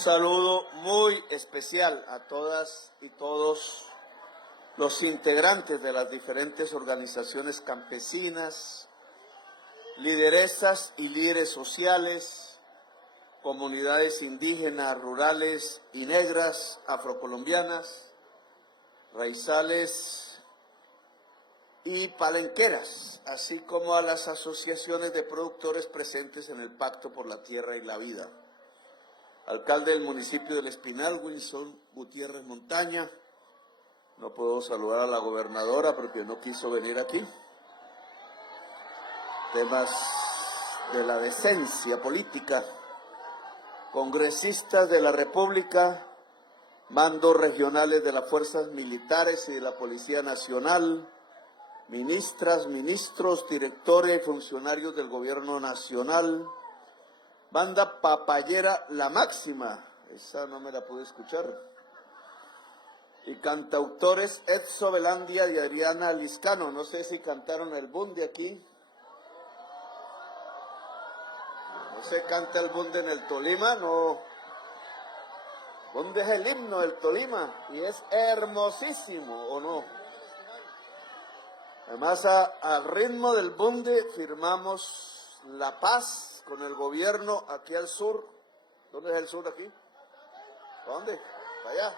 saludo muy especial a todas y todos los integrantes de las diferentes organizaciones campesinas, lideresas y líderes sociales, comunidades indígenas, rurales y negras, afrocolombianas, raizales y palenqueras, así como a las asociaciones de productores presentes en el Pacto por la Tierra y la Vida. Alcalde del municipio del Espinal, Wilson Gutiérrez Montaña. No puedo saludar a la gobernadora porque no quiso venir aquí. Temas de la decencia política. Congresistas de la República, mandos regionales de las fuerzas militares y de la Policía Nacional, ministras, ministros, directores y funcionarios del Gobierno Nacional, banda papayera La Máxima, esa no me la pude escuchar, y cantautores Edson Belandia y Adriana Liscano. No sé si cantaron el bunde aquí. No se canta el bunde en el Tolima, no. Bunde es el himno del Tolima y es hermosísimo, ¿o no? Además, al ritmo del bunde firmamos la paz con el gobierno aquí al sur. ¿Dónde es el sur aquí? ¿Dónde? Allá.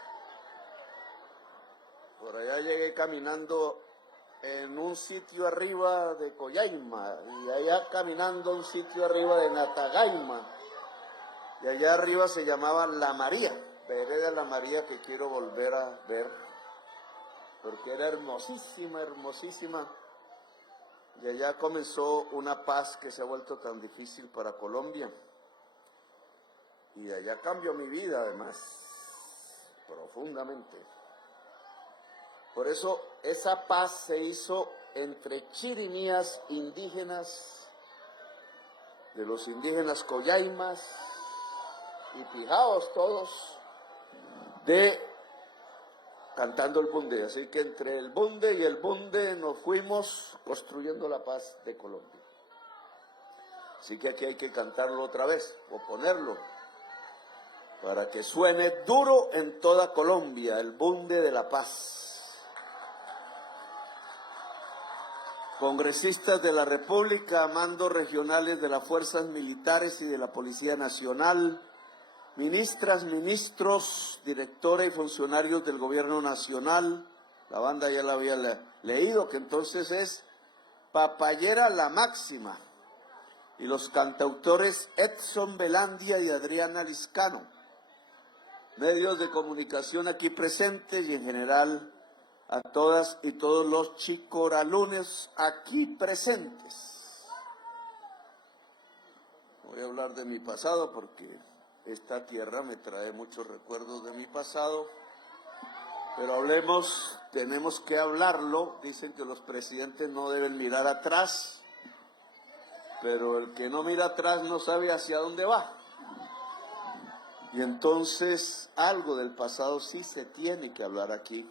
Por allá llegué caminando en un sitio arriba de Coyaima y allá caminando a un sitio arriba de Natagaima. Y allá arriba se llamaba La María, vereda La María, que quiero volver a ver porque era hermosísima, hermosísima. Y allá comenzó una paz que se ha vuelto tan difícil para Colombia. Y de allá cambió mi vida, además, profundamente. Por eso esa paz se hizo entre chirimías indígenas, de los indígenas coyaimas y pijaos todos, cantando el bunde. Así que entre el bunde y el bunde nos fuimos construyendo la paz de Colombia. Así que aquí hay que cantarlo otra vez, o ponerlo, para que suene duro en toda Colombia, el bunde de la paz. Congresistas de la República, mandos regionales de las fuerzas militares y de la Policía Nacional, ministras, ministros, directores y funcionarios del Gobierno Nacional. La banda ya la había leído, que entonces es papayera La Máxima. Y los cantautores Edson Belandia y Adriana Liscano. Medios de comunicación aquí presentes y en general a todas y todos los chicoralunes aquí presentes. Voy a hablar de mi pasado porque esta tierra me trae muchos recuerdos de mi pasado, pero hablemos, tenemos que hablarlo. Dicen que los presidentes no deben mirar atrás, pero el que no mira atrás no sabe hacia dónde va. Y entonces algo del pasado sí se tiene que hablar aquí,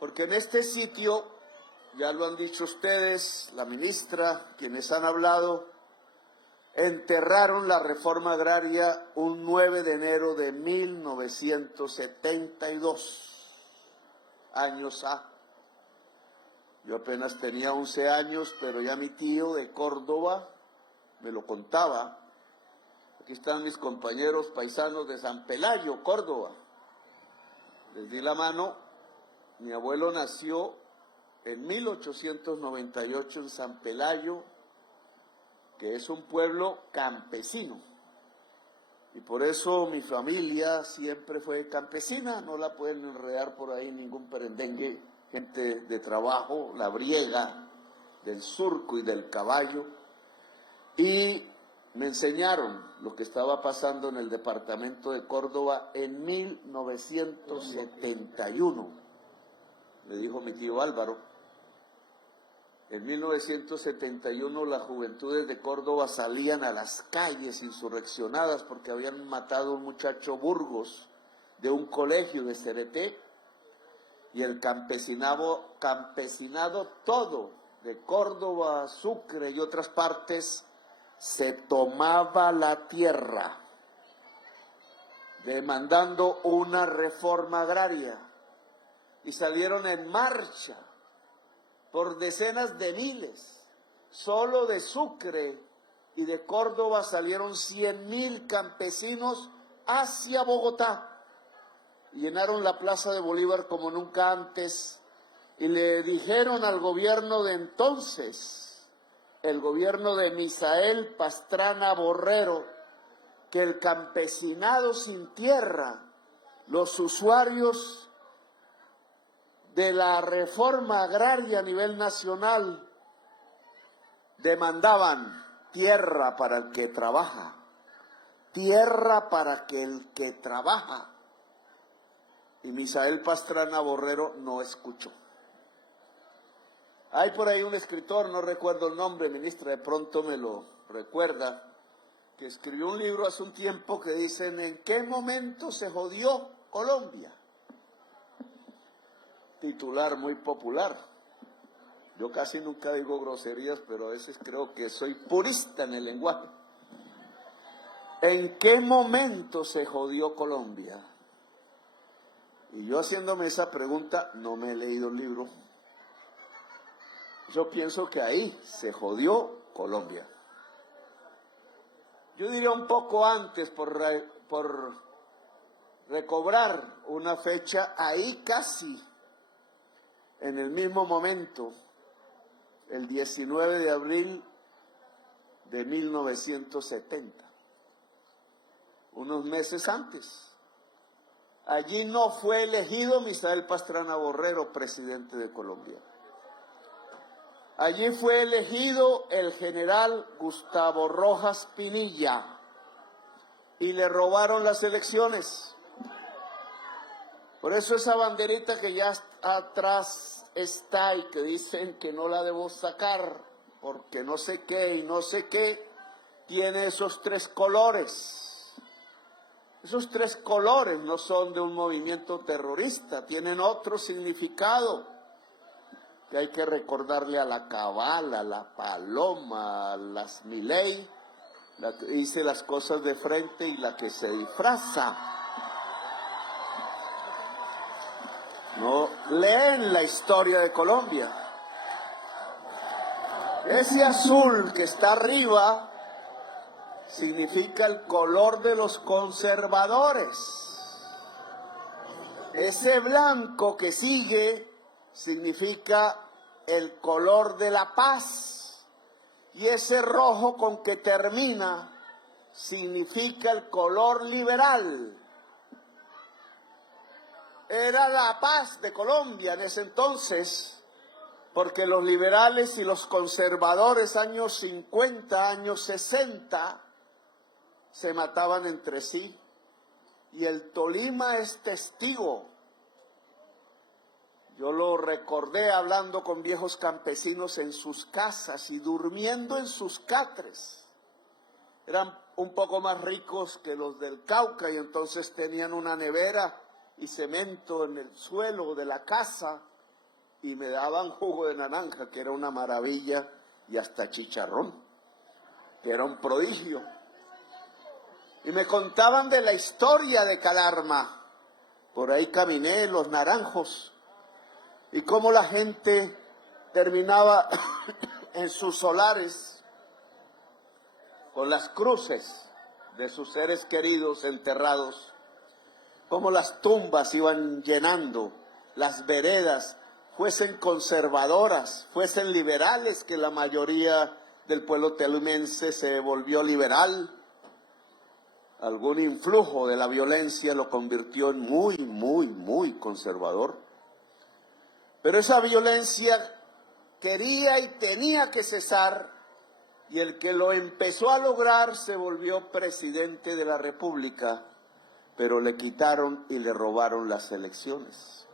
porque en este sitio, ya lo han dicho ustedes, la ministra, quienes han hablado, enterraron la reforma agraria un 9 de enero de 1972, años A. Yo apenas tenía 11 años, pero ya mi tío de Córdoba me lo contaba. Aquí están mis compañeros paisanos de San Pelayo, Córdoba. Les di la mano. Mi abuelo nació en 1898 en San Pelayo, que es un pueblo campesino. Y por eso mi familia siempre fue campesina, no la pueden enredar por ahí ningún perendengue, gente de trabajo, la briega del surco y del caballo. Y me enseñaron lo que estaba pasando en el departamento de Córdoba en 1971. Me dijo mi tío Álvaro, en 1971 las juventudes de Córdoba salían a las calles insurreccionadas porque habían matado a un muchacho Burgos de un colegio de Cereté, y el campesinado todo de Córdoba, Sucre y otras partes se tomaba la tierra. demandando una reforma agraria y salieron en marcha por decenas de miles. Solo de Sucre y de Córdoba salieron 100,000 campesinos hacia Bogotá. Llenaron la Plaza de Bolívar como nunca antes y le dijeron al gobierno de entonces, el gobierno de Misael Pastrana Borrero, que el campesinado sin tierra, los usuarios de la reforma agraria a nivel nacional, demandaban tierra para el que trabaja, tierra para que el que trabaja. Y Misael Pastrana Borrero no escuchó. Hay por ahí un escritor, no recuerdo el nombre, ministra, de pronto me lo recuerda, que escribió un libro hace un tiempo que dicen ¿en qué momento se jodió Colombia? Titular muy popular. Yo casi nunca digo groserías, pero a veces creo que soy purista en el lenguaje. ¿En qué momento se jodió Colombia? Y yo haciéndome esa pregunta, no me he leído el libro. Yo pienso que ahí se jodió Colombia. Yo diría un poco antes, por recobrar una fecha, ahí casi, en el mismo momento, el 19 de abril de 1970, unos meses antes. Allí no fue elegido Misael Pastrana Borrero presidente de Colombia. Allí fue elegido el general Gustavo Rojas Pinilla y le robaron las elecciones. Por eso esa banderita que ya atrás está y que dicen que no la debo sacar porque no sé qué y no sé qué, tiene esos 3 colores. Esos 3 colores no son de un movimiento terrorista, tienen otro significado que hay que recordarle a la cabala, a la paloma, a las Milei, la que dice las cosas de frente y la que se disfraza. No leen la historia de Colombia. Ese azul que está arriba significa el color de los conservadores. Ese blanco que sigue significa el color de la paz. Y ese rojo con que termina significa el color liberal. Era la paz de Colombia en ese entonces, porque los liberales y los conservadores años 50, años 60, se mataban entre sí. Y el Tolima es testigo. Yo lo recordé hablando con viejos campesinos en sus casas y durmiendo en sus catres. Eran un poco más ricos que los del Cauca y entonces tenían una nevera y cemento en el suelo de la casa y me daban jugo de naranja, que era una maravilla, y hasta chicharrón, que era un prodigio. Y me contaban de la historia de Calarma. Por ahí caminé los naranjos y cómo la gente terminaba en sus solares con las cruces de sus seres queridos enterrados, cómo las tumbas iban llenando, las veredas, fuesen conservadoras, fuesen liberales, que la mayoría del pueblo tolimense se volvió liberal. Algún influjo de la violencia lo convirtió en muy conservador. Pero esa violencia quería y tenía que cesar, y el que lo empezó a lograr se volvió presidente de la República, pero le quitaron y le robaron las elecciones.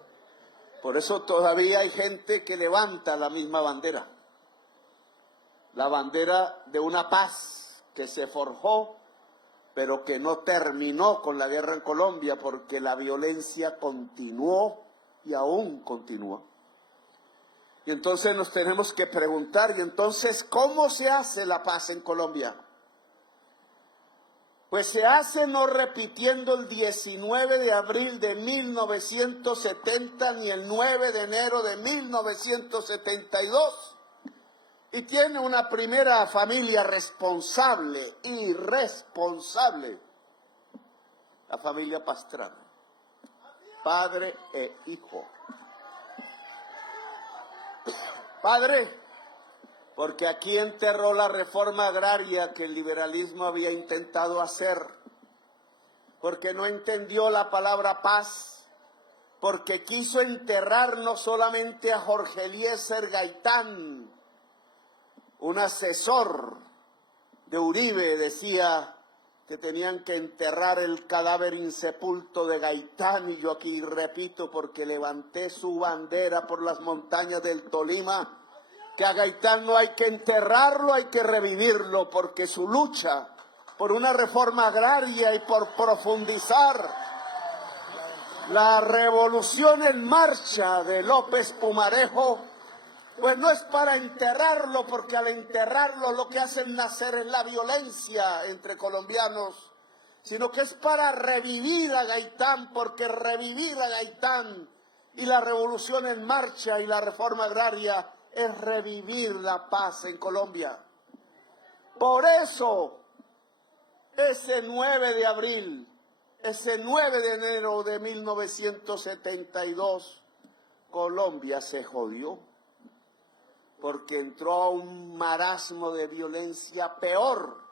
Por eso todavía hay gente que levanta la misma bandera, la bandera de una paz que se forjó, pero que no terminó con la guerra en Colombia, porque la violencia continuó y aún continúa. Y entonces nos tenemos que preguntar, ¿y entonces cómo se hace la paz en Colombia? Pues se hace no repitiendo el 19 de abril de 1970 ni el 9 de enero de 1972. Y tiene una primera familia responsable, irresponsable, la familia Pastrana, padre e hijo. Padre, porque aquí enterró la reforma agraria que el liberalismo había intentado hacer, porque no entendió la palabra paz, porque quiso enterrar no solamente a Jorge Eliezer Gaitán, un asesor de Uribe decía que tenían que enterrar el cadáver insepulto de Gaitán, y yo aquí repito porque levanté su bandera por las montañas del Tolima, que a Gaitán no hay que enterrarlo, hay que revivirlo, porque su lucha por una reforma agraria y por profundizar la revolución en marcha de López Pumarejo, pues no es para enterrarlo, porque al enterrarlo lo que hacen nacer es la violencia entre colombianos, sino que es para revivir a Gaitán, porque revivir a Gaitán y la revolución en marcha y la reforma agraria es revivir la paz en Colombia. Por eso, ese 9 de abril, ese 9 de enero de 1972, Colombia se jodió, porque entró a un marasmo de violencia peor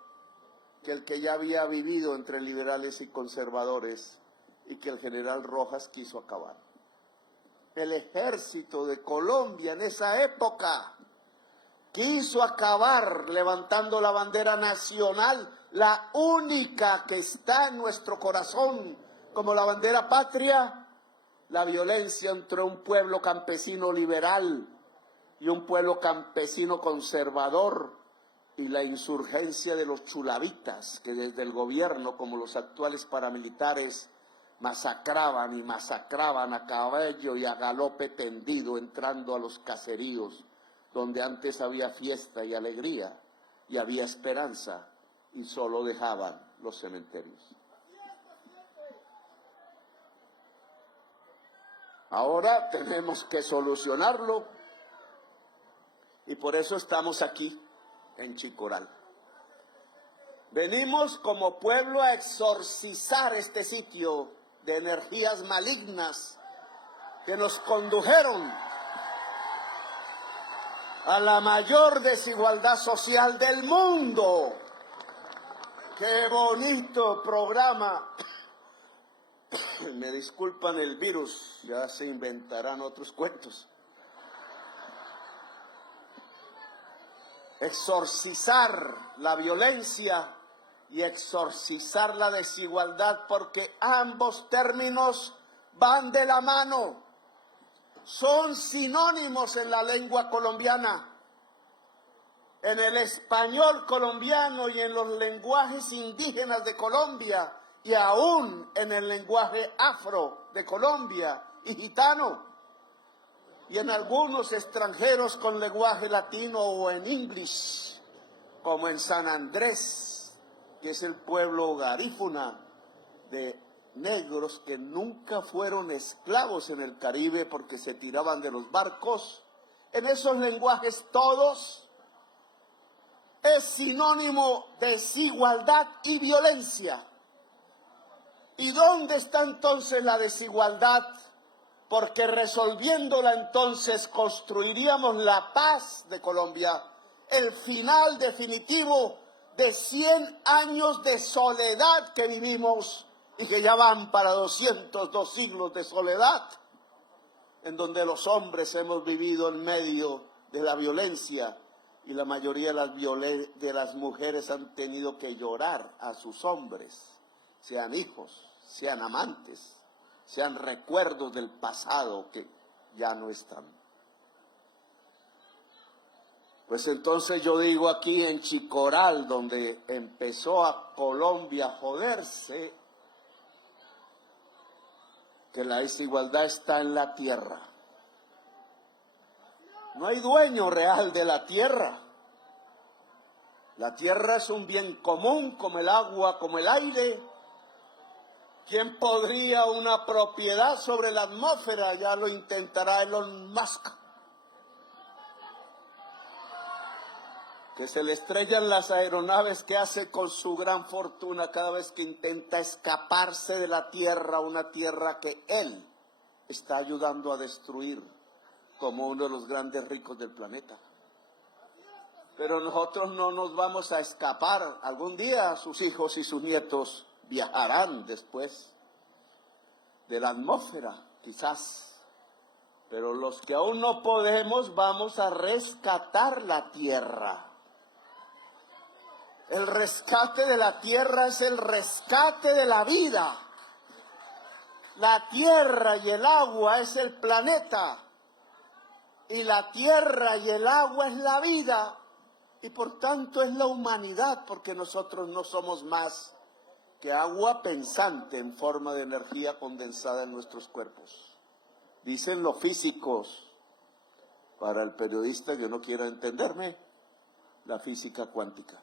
que el que ya había vivido entre liberales y conservadores y que el general Rojas quiso acabar. El ejército de Colombia en esa época quiso acabar levantando la bandera nacional, la única que está en nuestro corazón como la bandera patria, la violencia entre un pueblo campesino liberal y un pueblo campesino conservador, y la insurgencia de los chulavitas, que desde el gobierno, como los actuales paramilitares, masacraban y masacraban a caballo y a galope tendido, entrando a los caseríos, donde antes había fiesta y alegría, y había esperanza, y solo dejaban los cementerios. Ahora tenemos que solucionarlo, y por eso estamos aquí, en Chicoral. Venimos como pueblo a exorcizar este sitio de energías malignas que nos condujeron a la mayor desigualdad social del mundo. ¡Qué bonito programa! Me disculpan el virus, ya se inventarán otros cuentos. Exorcizar la violencia y exorcizar la desigualdad, porque ambos términos van de la mano, son sinónimos en la lengua colombiana, en el español colombiano y en los lenguajes indígenas de Colombia, y aún en el lenguaje afro de Colombia y gitano, y en algunos extranjeros con lenguaje latino o en inglés, como en San Andrés, que es el pueblo garífuna de negros que nunca fueron esclavos en el Caribe porque se tiraban de los barcos. En esos lenguajes todos es sinónimo de desigualdad y violencia. ¿Y dónde está entonces la desigualdad? Porque resolviéndola entonces construiríamos la paz de Colombia, el final definitivo de 100 años de soledad que vivimos y que ya van para 202 siglos de soledad, en donde los hombres hemos vivido en medio de la violencia y la mayoría de las mujeres han tenido que llorar a sus hombres, sean hijos, sean amantes, sean recuerdos del pasado que ya no están. Pues entonces yo digo aquí en Chicoral, donde empezó a Colombia a joderse, que la desigualdad está en la tierra. No hay dueño real de la tierra. La tierra es un bien común, como el agua, como el aire. ¿Quién podría una propiedad sobre la atmósfera? Ya lo intentará Elon Musk. Que se le estrellan las aeronaves que hace con su gran fortuna cada vez que intenta escaparse de la tierra, una tierra que él está ayudando a destruir como uno de los grandes ricos del planeta. Pero nosotros no nos vamos a escapar. Algún día sus hijos y sus nietos viajarán después de la atmósfera, quizás. Pero los que aún no podemos, vamos a rescatar la tierra. El rescate de la tierra es el rescate de la vida. La tierra y el agua es el planeta. Y la tierra y el agua es la vida. Y por tanto es la humanidad, porque nosotros no somos más que agua pensante en forma de energía condensada en nuestros cuerpos. Dicen los físicos, para el periodista que no quiera entenderme, la física cuántica.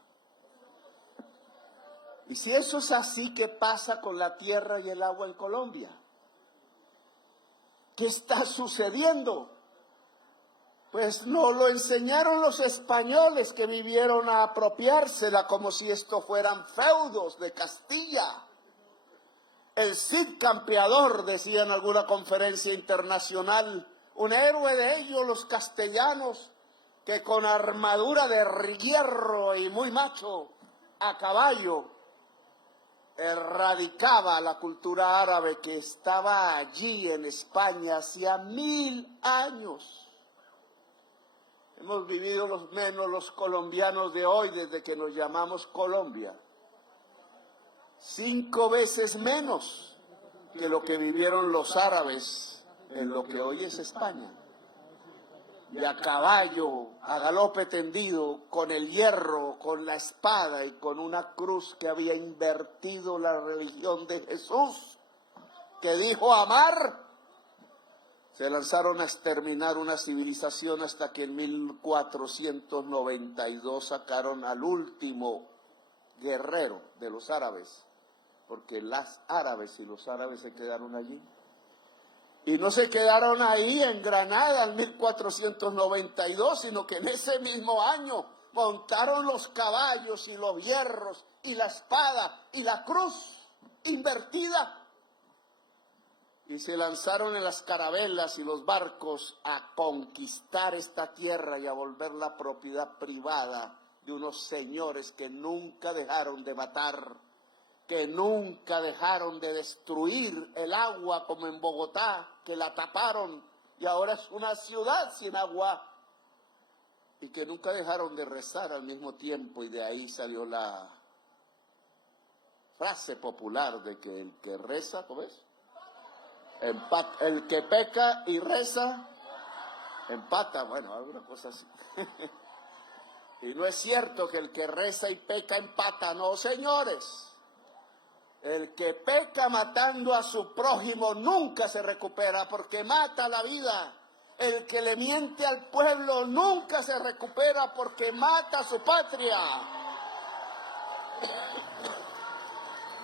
Y si eso es así, ¿qué pasa con la tierra y el agua en Colombia? ¿Qué está sucediendo? Pues nos lo enseñaron los españoles que vivieron a apropiársela como si esto fueran feudos de Castilla. El Cid campeador, decía en alguna conferencia internacional, un héroe de ellos, los castellanos, que con armadura de hierro y muy macho, a caballo, erradicaba la cultura árabe que estaba allí en España hacía 1000 años. Hemos vivido los colombianos de hoy, desde que nos llamamos Colombia, 5 veces menos que lo que vivieron los árabes en lo que hoy es España. Y a caballo, a galope tendido, con el hierro, con la espada y con una cruz que había invertido la religión de Jesús, que dijo amar, se lanzaron a exterminar una civilización hasta que en 1492 sacaron al último guerrero de los árabes, porque las árabes y los árabes se quedaron allí. Y no se quedaron ahí en Granada en 1492, sino que en ese mismo año montaron los caballos y los hierros y la espada y la cruz invertida. Y se lanzaron en las carabelas y los barcos a conquistar esta tierra y a volverla propiedad privada de unos señores que nunca dejaron de matar, que nunca dejaron de destruir el agua como en Bogotá, que la taparon y ahora es una ciudad sin agua, y que nunca dejaron de rezar al mismo tiempo, y de ahí salió la frase popular de que el que reza, ¿cómo es? Empata, el que peca y reza, empata, bueno, alguna cosa así. Y no es cierto que el que reza y peca empata, no, señores. El que peca matando a su prójimo nunca se recupera porque mata la vida. El que le miente al pueblo nunca se recupera porque mata a su patria.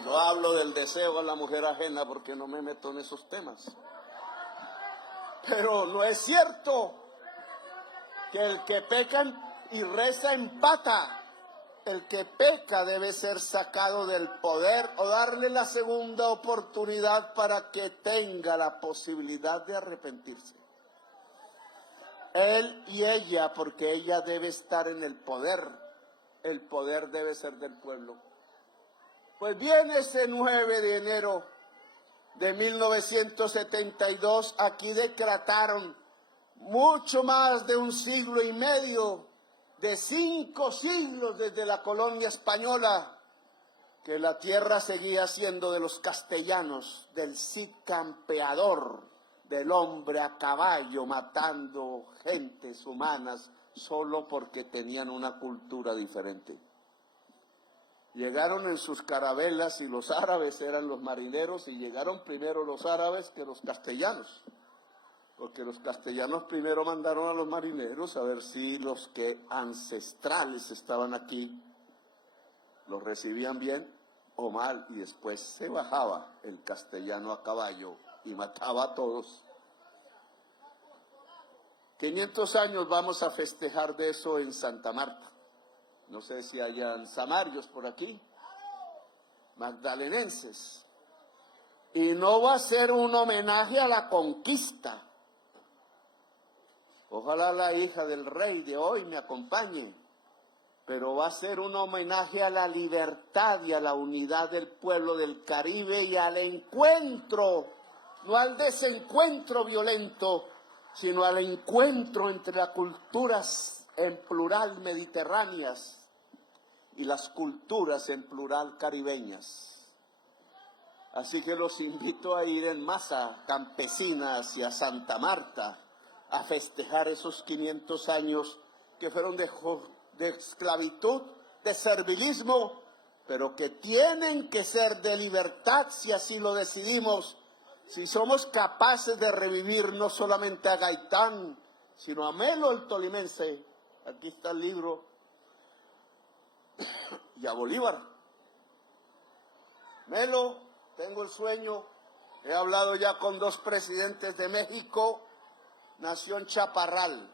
No hablo del deseo a la mujer ajena porque no me meto en esos temas. Pero no es cierto que el que peca y reza empata. El que peca debe ser sacado del poder o darle la segunda oportunidad para que tenga la posibilidad de arrepentirse. Él y ella, porque ella debe estar en el poder debe ser del pueblo. Pues bien, ese 9 de enero de 1972, aquí decretaron mucho más de un siglo y medio, de 5 siglos desde la colonia española, que la tierra seguía siendo de los castellanos, del Cid campeador, del hombre a caballo matando gentes humanas solo porque tenían una cultura diferente. Llegaron en sus carabelas y los árabes eran los marineros, y llegaron primero los árabes que los castellanos. Porque los castellanos primero mandaron a los marineros a ver si los que ancestrales estaban aquí Los recibían bien o mal y después se bajaba el castellano a caballo y mataba a todos. 500 años vamos a festejar de eso en Santa Marta. No sé si hayan samarios por aquí, magdalenenses. Y no va a ser un homenaje a la conquista. Ojalá la hija del rey de hoy me acompañe, pero va a ser un homenaje a la libertad y a la unidad del pueblo del Caribe y al encuentro, no al desencuentro violento, sino al encuentro entre las culturas en plural mediterráneas y las culturas en plural caribeñas. Así que los invito a ir en masa campesina hacia Santa Marta a festejar esos 500 años que fueron de esclavitud, de servilismo, pero que tienen que ser de libertad si así lo decidimos, si somos capaces de revivir no solamente a Gaitán, sino a Melo el tolimense, aquí está el libro, y a Bolívar. Melo, tengo el sueño, he hablado ya con 2 presidentes de México, nació en Chaparral.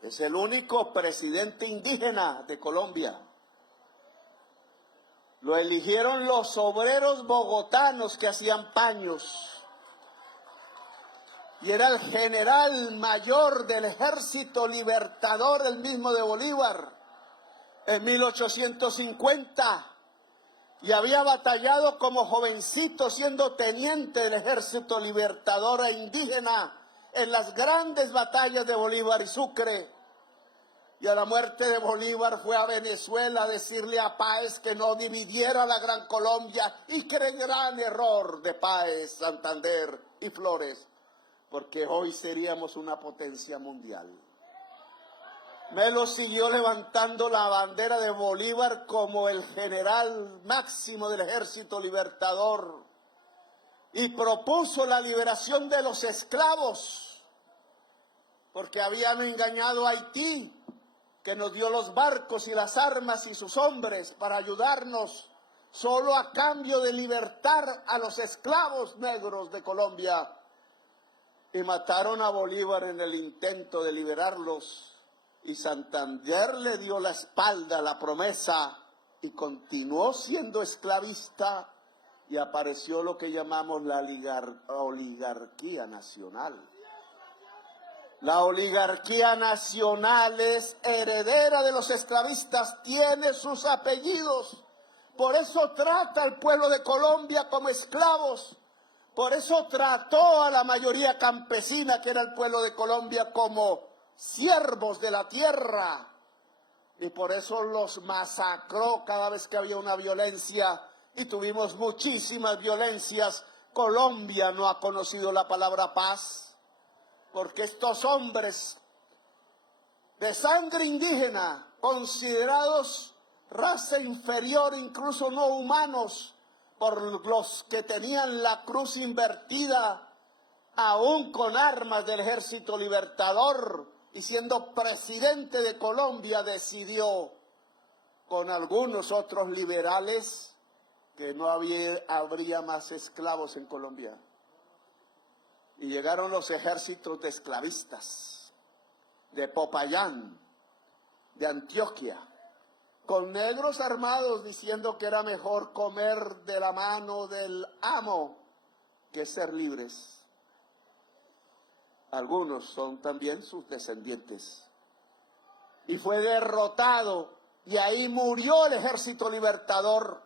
Es el único presidente indígena de Colombia. Lo eligieron los obreros bogotanos que hacían paños. Y era el general mayor del Ejército Libertador, el mismo de Bolívar, en 1850. Y había batallado como jovencito, siendo teniente del Ejército Libertador e indígena en las grandes batallas de Bolívar y Sucre. Y a la muerte de Bolívar fue a Venezuela a decirle a Páez que no dividiera la Gran Colombia, y que era el gran error de Páez, Santander y Flores, porque hoy seríamos una potencia mundial. Melo siguió levantando la bandera de Bolívar como el general máximo del Ejército Libertador y propuso la liberación de los esclavos, porque habían engañado a Haití, que nos dio los barcos y las armas y sus hombres para ayudarnos, solo a cambio de libertar a los esclavos negros de Colombia. Y mataron a Bolívar en el intento de liberarlos. Y Santander le dio la espalda a la promesa y continuó siendo esclavista, y apareció lo que llamamos la oligarquía nacional. La oligarquía nacional es heredera de los esclavistas, tiene sus apellidos. Por eso trata al pueblo de Colombia como esclavos. Por eso trató a la mayoría campesina, que era el pueblo de Colombia, como siervos de la tierra, y por eso los masacró cada vez que había una violencia, y tuvimos muchísimas violencias. Colombia no ha conocido la palabra paz, porque estos hombres de sangre indígena, considerados raza inferior, incluso no humanos, por los que tenían la cruz invertida, aún con armas del Ejército Libertador, y siendo presidente de Colombia, decidió con algunos otros liberales que no habría más esclavos en Colombia. Y llegaron los ejércitos de esclavistas, de Popayán, de Antioquia, con negros armados, diciendo que era mejor comer de la mano del amo que ser libres. Algunos son también sus descendientes. Y fue derrotado, y ahí murió el Ejército Libertador.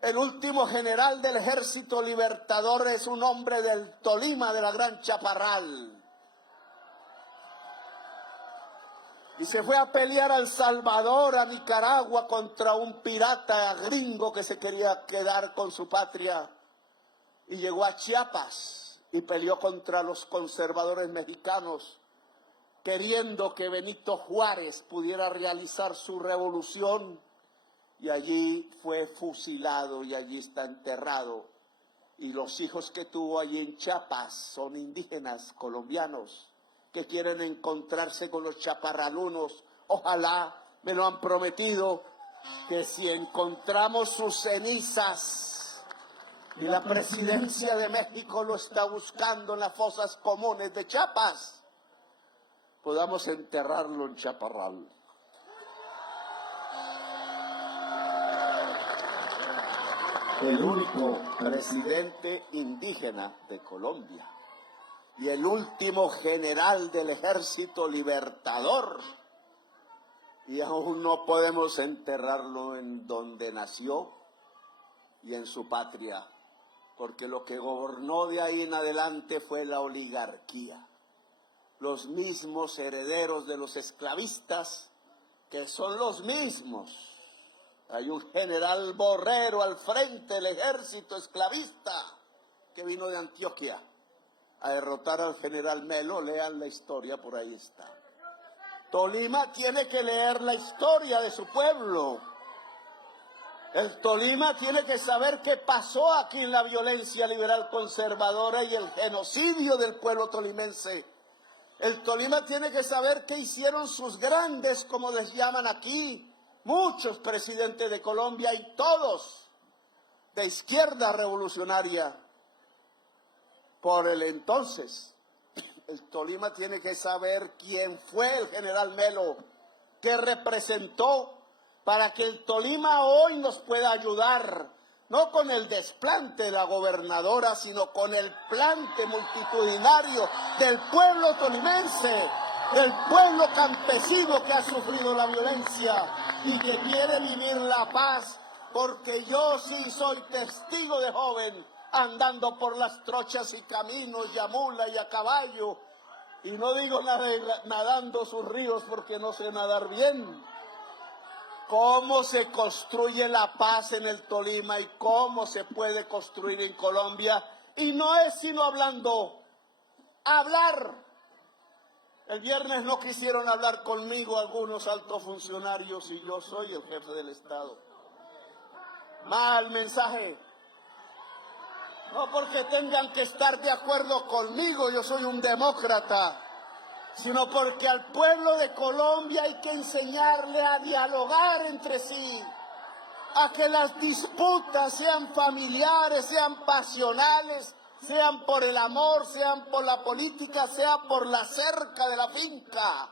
El último general del Ejército Libertador es un hombre del Tolima, de la Gran Chaparral. Y se fue a pelear a El Salvador, a Nicaragua, contra un pirata gringo que se quería quedar con su patria. Y llegó a Chiapas y peleó contra los conservadores mexicanos, queriendo que Benito Juárez pudiera realizar su revolución. Y allí fue fusilado y allí está enterrado. Y los hijos que tuvo allí en Chiapas son indígenas colombianos que quieren encontrarse con los chaparralunos. Ojalá me lo han prometido, que si encontramos sus cenizas, y la presidencia de México lo está buscando en las fosas comunes de Chiapas, podamos enterrarlo en Chaparral. El único presidente indígena de Colombia y el último general del Ejército Libertador, y aún no podemos enterrarlo en donde nació y en su patria, porque lo que gobernó de ahí en adelante fue la oligarquía, los mismos herederos de los esclavistas, que son los mismos. Hay un general Borrero al frente del ejército esclavista que vino de Antioquia a derrotar al general Melo. Lean la historia, por ahí está. Tolima tiene que leer la historia de su pueblo. El Tolima tiene que saber qué pasó aquí en la violencia liberal conservadora y el genocidio del pueblo tolimense. El Tolima tiene que saber qué hicieron sus grandes, como les llaman aquí, muchos presidentes de Colombia y todos de izquierda revolucionaria. Por el entonces, el Tolima tiene que saber quién fue el general Melo, qué representó, para que el Tolima hoy nos pueda ayudar, no con el desplante de la gobernadora, sino con el plante multitudinario del pueblo tolimense, del pueblo campesino que ha sufrido la violencia y que quiere vivir la paz, porque yo sí soy testigo de joven, andando por las trochas y caminos, y a mula y a caballo, y no digo nadando sus ríos porque no sé nadar bien. Cómo se construye la paz en el Tolima y cómo se puede construir en Colombia, y no es sino hablando, hablar. El viernes no quisieron hablar conmigo algunos altos funcionarios y yo soy el jefe del Estado. Mal mensaje. No porque tengan que estar de acuerdo conmigo, yo soy un demócrata, sino porque al pueblo de Colombia hay que enseñarle a dialogar entre sí, a que las disputas sean familiares, sean pasionales, sean por el amor, sean por la política, sea por la cerca de la finca,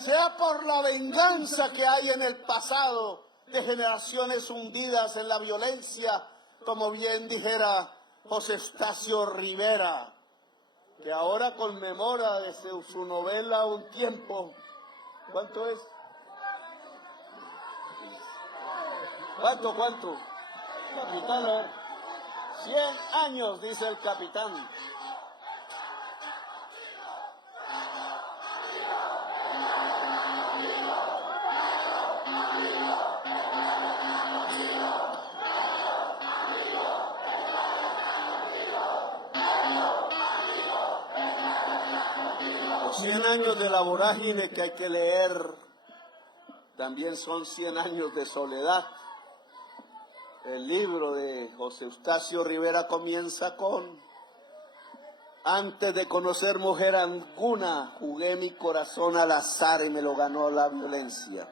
sea por la venganza que hay en el pasado de generaciones hundidas en la violencia, como bien dijera José Eustacio Rivera, que ahora conmemora desde su novela Un tiempo. ¿Cuánto es? ¿Cuánto? Capitán, 100 años, dice el capitán. Los 100 años de la vorágine que hay que leer también son 100 años de soledad. El libro de José Eustacio Rivera comienza con: antes de conocer mujer alguna, jugué mi corazón al azar y me lo ganó la violencia.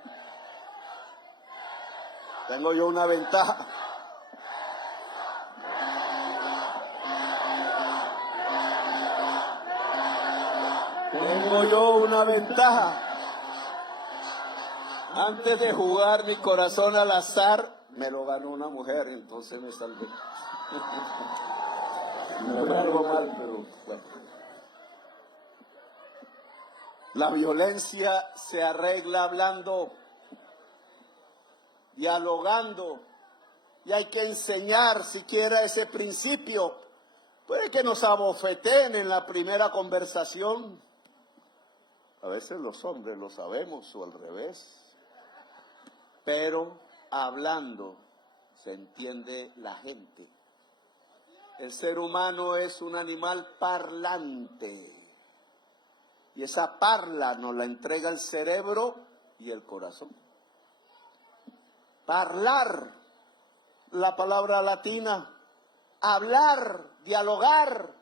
Tengo yo una ventaja. Tengo yo una ventaja. Antes de jugar mi corazón al azar, me lo ganó una mujer, entonces me salvé. Me fue algo mal, pero bueno. La violencia se arregla hablando, dialogando, y hay que enseñar siquiera ese principio. Puede que nos abofeten en la primera conversación. A veces los hombres lo sabemos, o al revés. Pero hablando se entiende la gente. El ser humano es un animal parlante. Y esa parla nos la entrega el cerebro y el corazón. Parlar, la palabra latina, hablar, dialogar.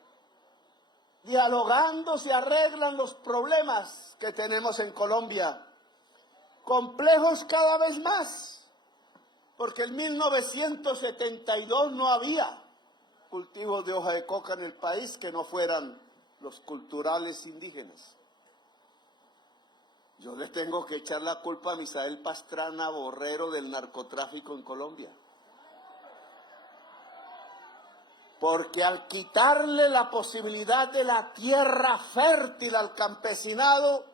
Dialogando se arreglan los problemas que tenemos en Colombia. complejos cada vez más, porque en 1972 no había cultivos de hoja de coca en el país que no fueran los culturales indígenas. Yo le tengo que echar la culpa a Misael Pastrana Borrero del narcotráfico en Colombia. Porque al quitarle la posibilidad de la tierra fértil al campesinado,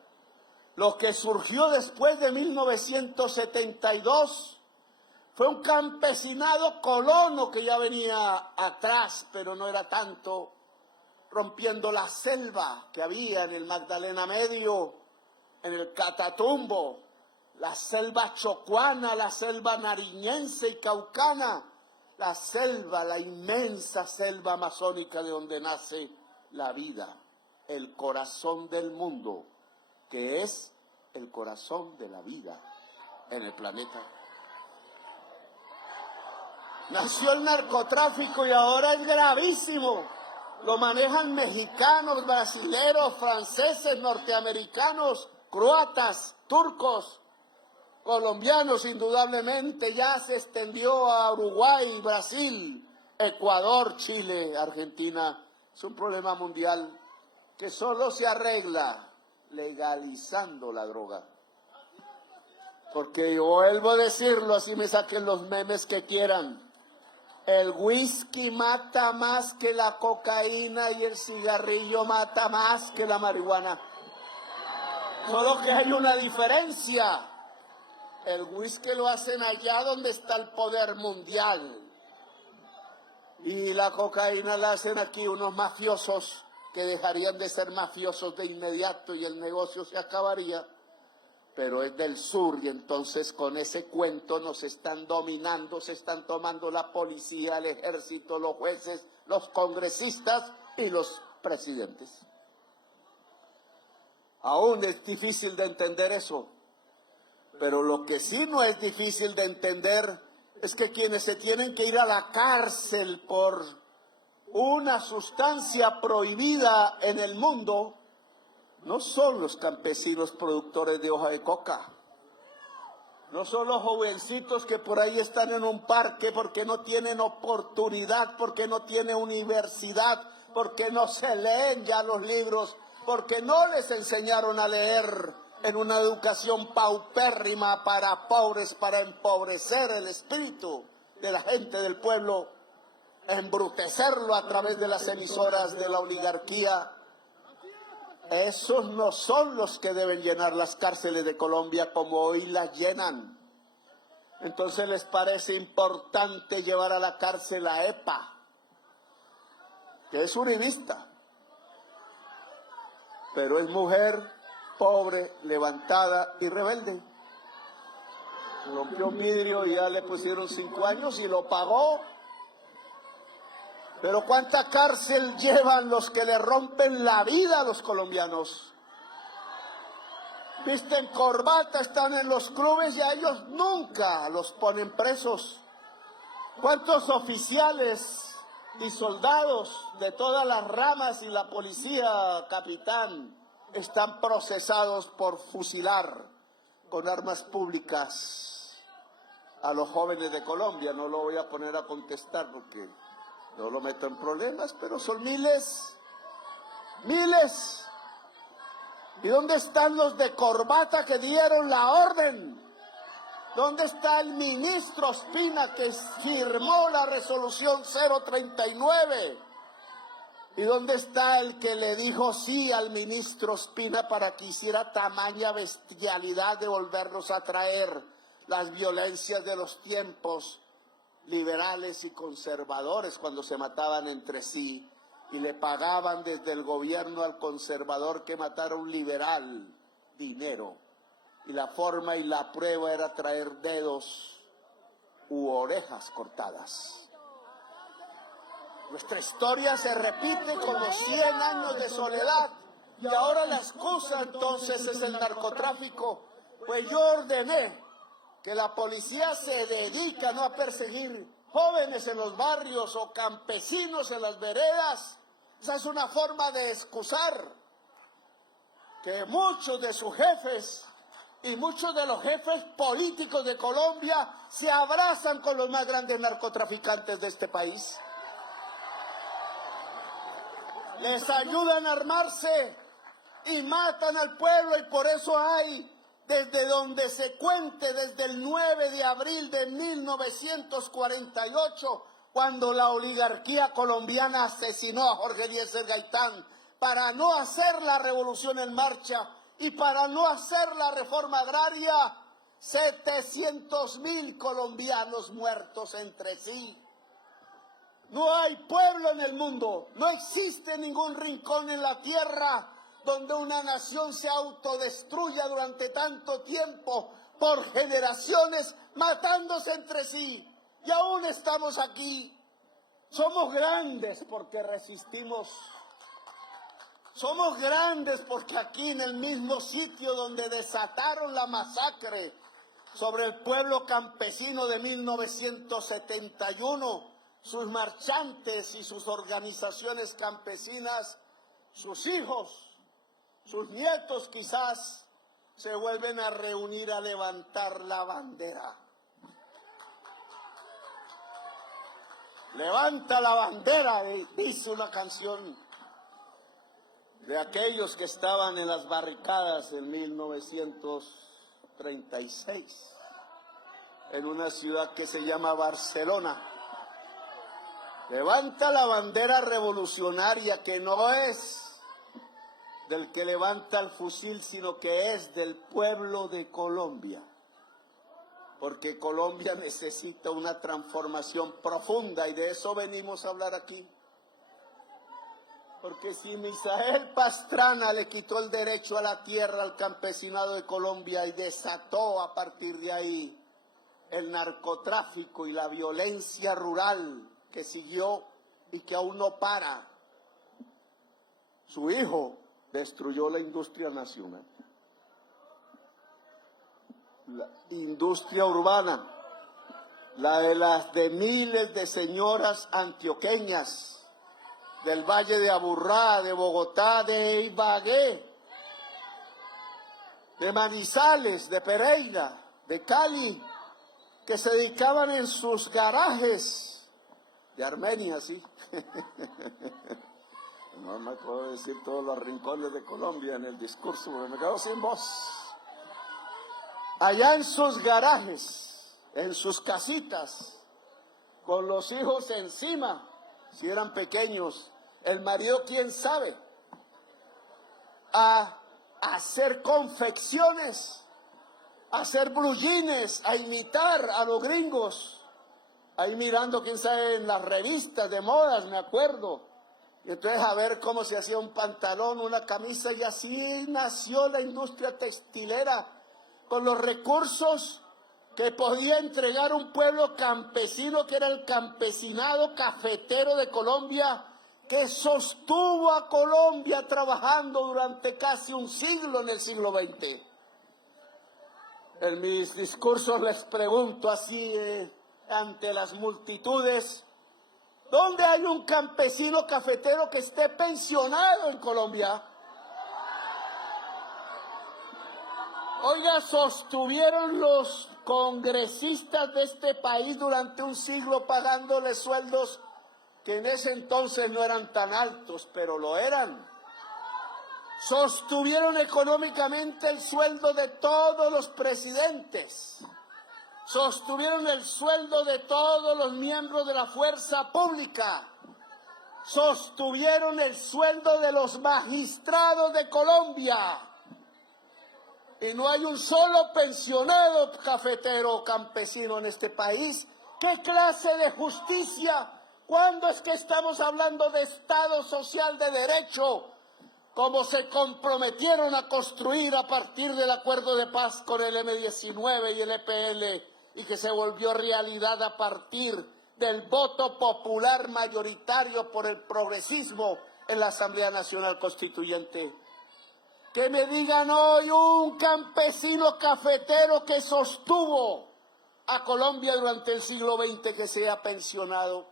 lo que surgió después de 1972 fue un campesinado colono que ya venía atrás, pero no era tanto, rompiendo la selva que había en el Magdalena Medio, en el Catatumbo, la selva chocuana, la selva nariñense y caucana, la selva, la inmensa selva amazónica de donde nace la vida, el corazón del mundo, que es el corazón de la vida en el planeta. Nació el narcotráfico y ahora es gravísimo. Lo manejan mexicanos, brasileros, franceses, norteamericanos, croatas, turcos, colombianos, indudablemente. Ya se extendió a Uruguay, Brasil, Ecuador, Chile, Argentina. Es un problema mundial que solo se arregla legalizando la droga. Porque yo vuelvo a decirlo, así me saquen los memes que quieran. El whisky mata más que la cocaína y el cigarrillo mata más que la marihuana. Solo que hay una diferencia. El whisky lo hacen allá donde está el poder mundial. Y la cocaína la hacen aquí unos mafiosos que dejarían de ser mafiosos de inmediato y el negocio se acabaría. Pero es del sur y entonces con ese cuento nos están dominando, se están tomando la policía, el ejército, los jueces, los congresistas y los presidentes. Aún es difícil de entender eso, pero lo que sí no es difícil de entender es que quienes se tienen que ir a la cárcel por una sustancia prohibida en el mundo no son los campesinos productores de hoja de coca, no son los jovencitos que por ahí están en un parque porque no tienen oportunidad, porque no tienen universidad, porque no se leen ya los libros, porque no les enseñaron a leer en una educación paupérrima para pobres, para empobrecer el espíritu de la gente del pueblo, embrutecerlo a través de las emisoras de la oligarquía. Esos no son los que deben llenar las cárceles de Colombia como hoy las llenan. Entonces les parece importante llevar a la cárcel a EPA, que es uribista, pero es mujer pobre, levantada y rebelde. Rompió un vidrio y ya le pusieron 5 años y lo pagó. Pero ¿cuánta cárcel llevan los que le rompen la vida a los colombianos? Visten corbata, están en los clubes y a ellos nunca los ponen presos. ¿Cuántos oficiales y soldados de todas las ramas y la policía, capitán, están procesados por fusilar con armas públicas a los jóvenes de Colombia? No lo voy a poner a contestar porque no lo meto en problemas, pero son miles, miles. ¿Y dónde están los de corbata que dieron la orden? ¿Dónde está el ministro Ospina que firmó la resolución 039? ¿Y dónde está el que le dijo sí al ministro Ospina para que hiciera tamaña bestialidad de volvernos a traer las violencias de los tiempos liberales y conservadores cuando se mataban entre sí y le pagaban desde el gobierno al conservador que matara a un liberal dinero? Y la forma y la prueba era traer dedos u orejas cortadas. Nuestra historia se repite como 100 años de soledad y ahora la excusa entonces es el narcotráfico. Pues yo ordené que la policía se dedica no a perseguir jóvenes en los barrios o campesinos en las veredas. Esa es una forma de excusar que muchos de sus jefes Y muchos de los jefes políticos de Colombia se abrazan con los más grandes narcotraficantes de este país. Les ayudan a armarse y matan al pueblo, y por eso hay, desde donde se cuente, desde el 9 de abril de 1948, cuando la oligarquía colombiana asesinó a Jorge Eliezer Gaitán para no hacer la revolución en marcha y para no hacer la reforma agraria, 700.000 colombianos muertos entre sí. No hay pueblo en el mundo, no existe ningún rincón en la tierra donde una nación se autodestruya durante tanto tiempo, por generaciones, matándose entre sí. Y aún estamos aquí. Somos grandes porque resistimos. Somos grandes porque aquí, en el mismo sitio donde desataron la masacre sobre el pueblo campesino de 1971, sus marchantes y sus organizaciones campesinas, sus hijos, sus nietos quizás, se vuelven a reunir a levantar la bandera. Levanta la bandera, dice una canción de aquellos que estaban en las barricadas en 1936, en una ciudad que se llama Barcelona. Levanta la bandera revolucionaria, que no es del que levanta el fusil, sino que es del pueblo de Colombia. Porque Colombia necesita una transformación profunda, y de eso venimos a hablar aquí. Porque si Misael Pastrana le quitó el derecho a la tierra al campesinado de Colombia y desató a partir de ahí el narcotráfico y la violencia rural que siguió y que aún no para, su hijo destruyó la industria nacional, la industria urbana, la de las de miles de señoras antioqueñas del Valle de Aburrá, de Bogotá, de Ibagué, de Manizales, de Pereira, de Cali, que se dedicaban en sus garajes, de Armenia, sí. No me puedo decir todos los rincones de Colombia en el discurso, porque me quedo sin voz. Allá en sus garajes, en sus casitas, con los hijos encima, si eran pequeños, el marido quién sabe, a hacer confecciones, a hacer blue jeans, a imitar a los gringos, ahí mirando quién sabe en las revistas de modas, me acuerdo, y entonces a ver cómo se hacía un pantalón, una camisa, y así nació la industria textilera, con los recursos que podía entregar un pueblo campesino, que era el campesinado cafetero de Colombia, que sostuvo a Colombia trabajando durante casi un siglo en el siglo XX. En mis discursos les pregunto así ante las multitudes, ¿dónde hay un campesino cafetero que esté pensionado en Colombia? Oiga, sostuvieron los congresistas de este país durante un siglo pagándoles sueldos que en ese entonces no eran tan altos, pero lo eran. Sostuvieron económicamente el sueldo de todos los presidentes. Sostuvieron el sueldo de todos los miembros de la fuerza pública. Sostuvieron el sueldo de los magistrados de Colombia. Y no hay un solo pensionado cafetero o campesino en este país. ¿Qué clase de justicia? ¿Cuándo es que estamos hablando de Estado social de derecho? Como se comprometieron a construir a partir del acuerdo de paz con el M-19 y el EPL, y que se volvió realidad a partir del voto popular mayoritario por el progresismo en la Asamblea Nacional Constituyente. Que me digan hoy un campesino cafetero que sostuvo a Colombia durante el siglo XX que sea pensionado.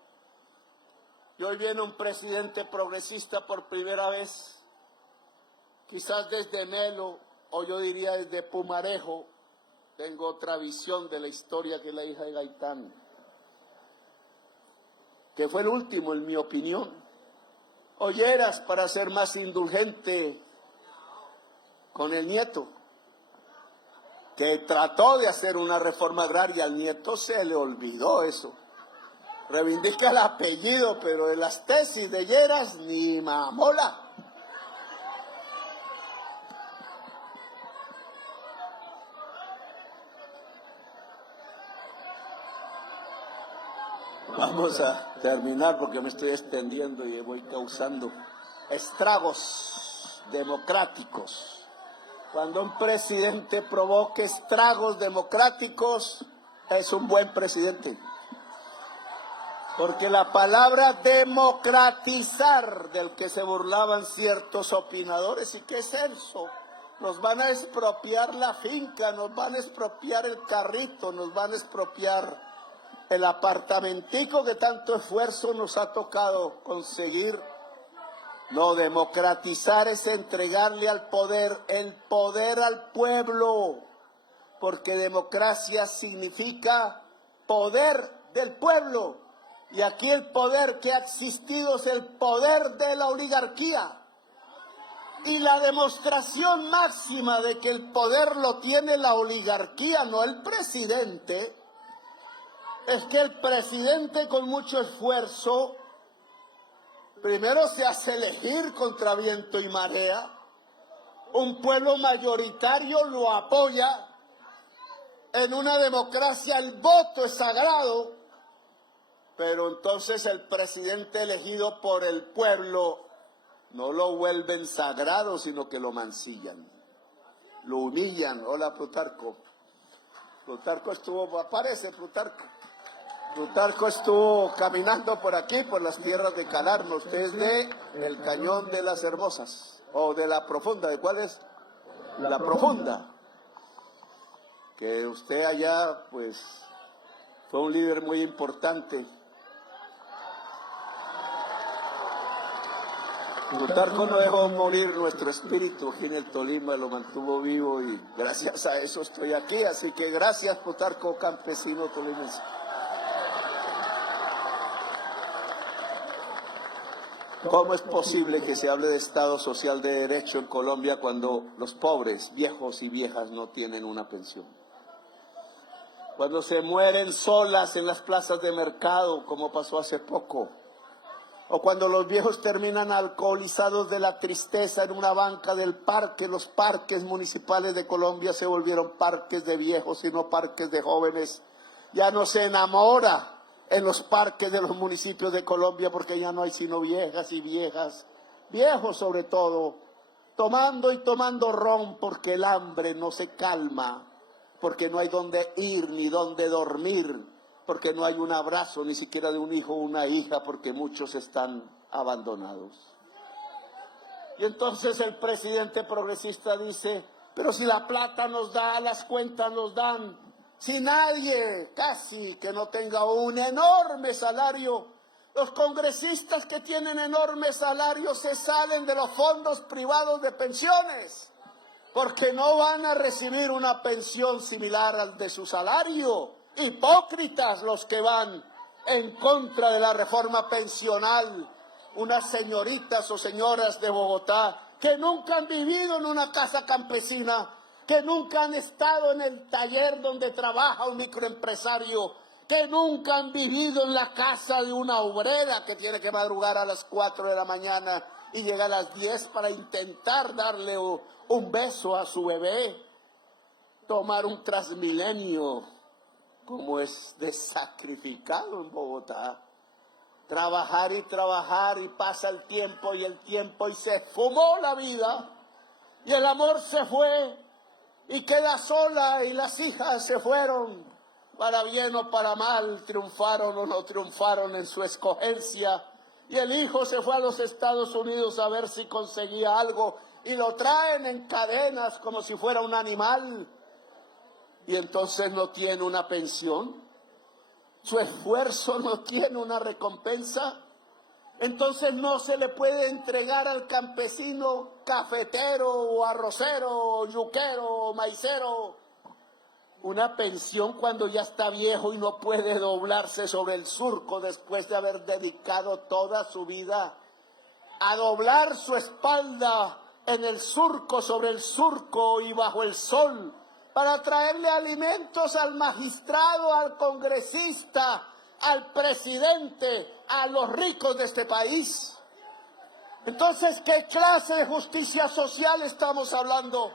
Y hoy viene un presidente progresista por primera vez, quizás desde Melo, o yo diría desde Pumarejo, tengo otra visión de la historia que la hija de Gaitán, que fue el último en mi opinión. Olleras, para ser más indulgente con el nieto, que trató de hacer una reforma agraria, al nieto se le olvidó eso. Reivindica el apellido, pero de las tesis de Lleras ni mamola. Vamos a terminar porque me estoy extendiendo y voy causando estragos democráticos. Cuando un presidente provoque estragos democráticos, es un buen presidente. Porque la palabra democratizar, del que se burlaban ciertos opinadores, ¿y qué es eso? Nos van a expropiar la finca, nos van a expropiar el carrito, nos van a expropiar el apartamentico que tanto esfuerzo nos ha tocado conseguir. No, democratizar es entregarle al poder, el poder al pueblo, porque democracia significa poder del pueblo. Y aquí el poder que ha existido es el poder de la oligarquía. Y la demostración máxima de que el poder lo tiene la oligarquía, no el presidente, es que el presidente con mucho esfuerzo primero se hace elegir contra viento y marea, un pueblo mayoritario lo apoya, en una democracia el voto es sagrado, pero entonces el presidente elegido por el pueblo no lo vuelven sagrado, sino que lo mancillan, lo humillan. Hola, Plutarco. Plutarco estuvo, aparece Plutarco. Plutarco estuvo caminando por aquí, por las tierras de Calarno. Usted es de el Cañón de las Hermosas, o de la Profunda. ¿De cuál es? La Profunda. Que usted allá, pues, fue un líder muy importante. Plutarco no dejó morir nuestro espíritu aquí en el Tolima, lo mantuvo vivo y gracias a eso estoy aquí. Así que gracias, Plutarco, campesino tolimense. ¿Cómo es posible que se hable de Estado social de derecho en Colombia cuando los pobres, viejos y viejas, no tienen una pensión? Cuando se mueren solas en las plazas de mercado, como pasó hace poco. O cuando los viejos terminan alcoholizados de la tristeza en una banca del parque. Los parques municipales de Colombia se volvieron parques de viejos y no parques de jóvenes. Ya no se enamora en los parques de los municipios de Colombia porque ya no hay sino viejas y viejas, viejos sobre todo, tomando y tomando ron porque el hambre no se calma, porque no hay dónde ir ni dónde dormir, porque no hay un abrazo ni siquiera de un hijo o una hija, porque muchos están abandonados. Y entonces el presidente progresista dice, pero si la plata nos da, las cuentas nos dan, si nadie, casi que no tenga un enorme salario, los congresistas que tienen enormes salarios se salen de los fondos privados de pensiones, porque no van a recibir una pensión similar al de su salario. Hipócritas los que van en contra de la reforma pensional, unas señoritas o señoras de Bogotá que nunca han vivido en una casa campesina, que nunca han estado en el taller donde trabaja un microempresario, que nunca han vivido en la casa de una obrera que tiene que madrugar a las 4 de la mañana y llega a las 10 para intentar darle un beso a su bebé, tomar un Transmilenio, como es de sacrificado en Bogotá, trabajar y pasa el tiempo y se fumó la vida y el amor se fue. Y queda sola y las hijas se fueron, para bien o para mal, triunfaron o no triunfaron en su escogencia. Y el hijo se fue a los Estados Unidos a ver si conseguía algo y lo traen en cadenas como si fuera un animal. Y entonces no tiene una pensión, su esfuerzo no tiene una recompensa. Entonces no se le puede entregar al campesino cafetero o arrocero o yuquero o maicero una pensión cuando ya está viejo y no puede doblarse sobre el surco después de haber dedicado toda su vida a doblar su espalda en el surco, sobre el surco y bajo el sol, para traerle alimentos al magistrado, al congresista, al presidente, a los ricos de este país. Entonces, ¿qué clase de justicia social estamos hablando?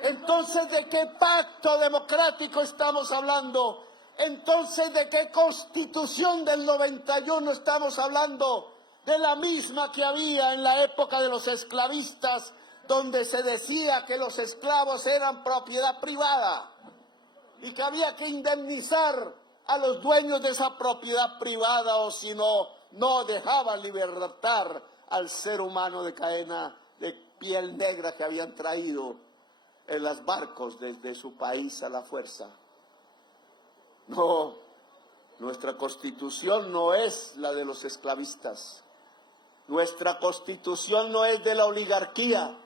Entonces, ¿de qué pacto democrático estamos hablando? Entonces, ¿de qué Constitución del 91 estamos hablando? De la misma que había en la época de los esclavistas, donde se decía que los esclavos eran propiedad privada y que había que indemnizar a los dueños de esa propiedad privada, o si no, no dejaban libertar al ser humano de cadena de piel negra que habían traído en los barcos desde su país a la fuerza. No, nuestra Constitución no es la de los esclavistas. Nuestra Constitución no es de la oligarquía.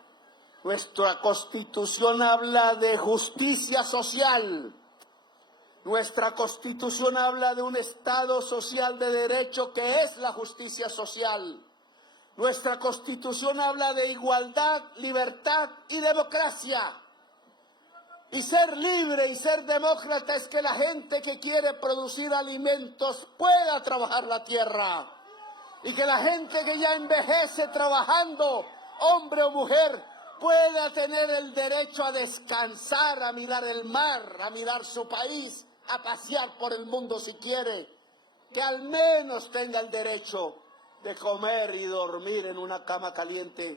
Nuestra Constitución habla de justicia social. Nuestra Constitución habla de un Estado social de derecho que es la justicia social. Nuestra Constitución habla de igualdad, libertad y democracia. Y ser libre y ser demócrata es que la gente que quiere producir alimentos pueda trabajar la tierra. Y que la gente que ya envejece trabajando, hombre o mujer, pueda tener el derecho a descansar, a mirar el mar, a mirar su país, a pasear por el mundo si quiere. Que al menos tenga el derecho de comer y dormir en una cama caliente.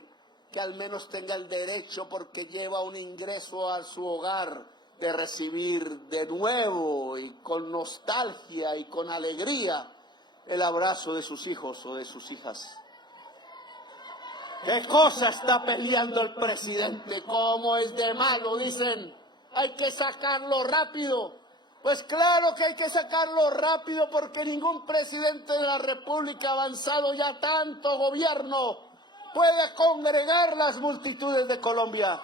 Que al menos tenga el derecho, porque lleva un ingreso a su hogar, de recibir de nuevo y con nostalgia y con alegría el abrazo de sus hijos o de sus hijas. ¿Qué cosa está peleando el presidente? ¿Cómo es de malo? Dicen, hay que sacarlo rápido. Pues claro que hay que sacarlo rápido, porque ningún presidente de la República, avanzado ya tanto gobierno, puede congregar las multitudes de Colombia.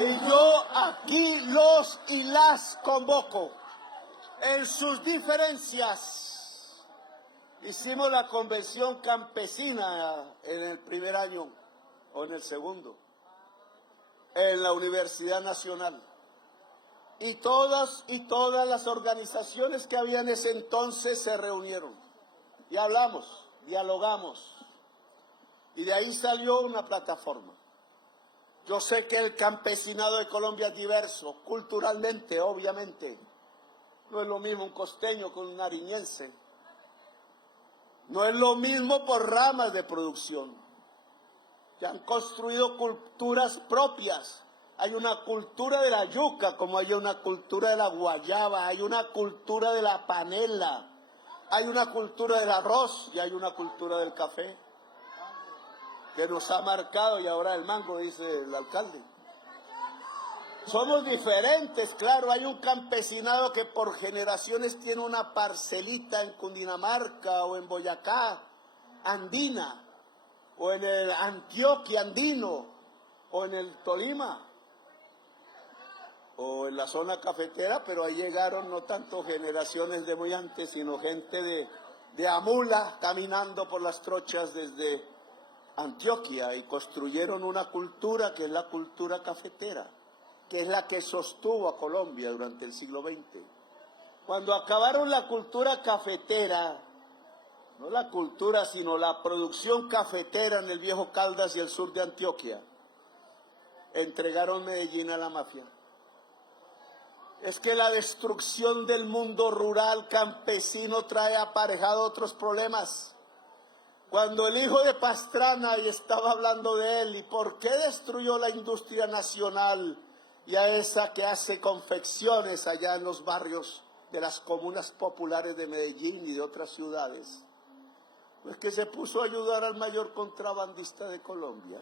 Y yo aquí los y las convoco. En sus diferencias, hicimos la convención campesina en el primer año o en el segundo, en la Universidad Nacional. Y todas las organizaciones que había en ese entonces se reunieron y hablamos, dialogamos, y de ahí salió una plataforma. Yo sé que el campesinado de Colombia es diverso, culturalmente, obviamente. No es lo mismo un costeño con un nariñense. No es lo mismo por ramas de producción. Que han construido culturas propias. Hay una cultura de la yuca, como hay una cultura de la guayaba, hay una cultura de la panela, hay una cultura del arroz y hay una cultura del café, que nos ha marcado, y ahora el mango, dice el alcalde. Somos diferentes, claro. Hay un campesinado que por generaciones tiene una parcelita en Cundinamarca o en Boyacá, andina, o en el Antioquia andino, o en el Tolima, o en la zona cafetera, pero ahí llegaron no tanto generaciones de muy antes, sino gente de Amula caminando por las trochas desde Antioquia, y construyeron una cultura que es la cultura cafetera, que es la que sostuvo a Colombia durante el siglo XX. Cuando acabaron la cultura cafetera, no la cultura, sino la producción cafetera en el viejo Caldas y el sur de Antioquia, entregaron Medellín a la mafia. Es que la destrucción del mundo rural campesino trae aparejado otros problemas. Cuando el hijo de Pastrana, y estaba hablando de él, ¿y por qué destruyó la industria nacional y a esa que hace confecciones allá en los barrios de las comunas populares de Medellín y de otras ciudades? Pues que se puso a ayudar al mayor contrabandista de Colombia.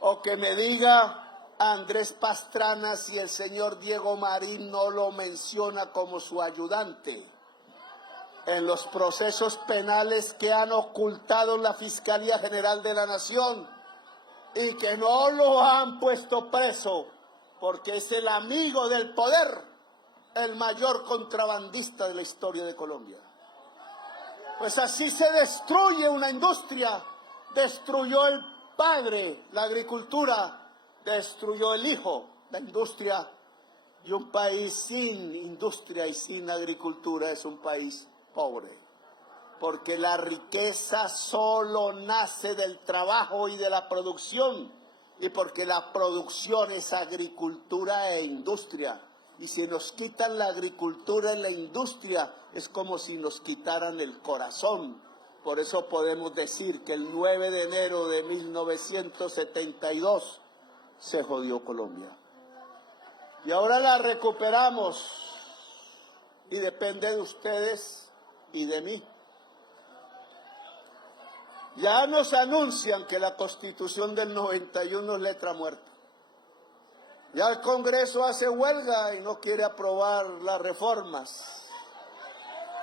O que me diga Andrés Pastrana si el señor Diego Marín no lo menciona como su ayudante. en los procesos penales que han ocultado la Fiscalía General de la Nación y que no lo han puesto preso porque es el amigo del poder, el mayor contrabandista de la historia de Colombia. Pues así se destruye una industria. Destruyó el padre la agricultura, destruyó el hijo la industria, y un país sin industria y sin agricultura es un país pobre, porque la riqueza solo nace del trabajo y de la producción, y porque la producción es agricultura e industria, y si nos quitan la agricultura y la industria es como si nos quitaran el corazón. Por eso podemos decir que el 9 de enero de 1972 se jodió Colombia. Y ahora la recuperamos y depende de ustedes y de mí. Ya nos anuncian que la Constitución del 91 es letra muerta. Ya el Congreso hace huelga y no quiere aprobar las reformas.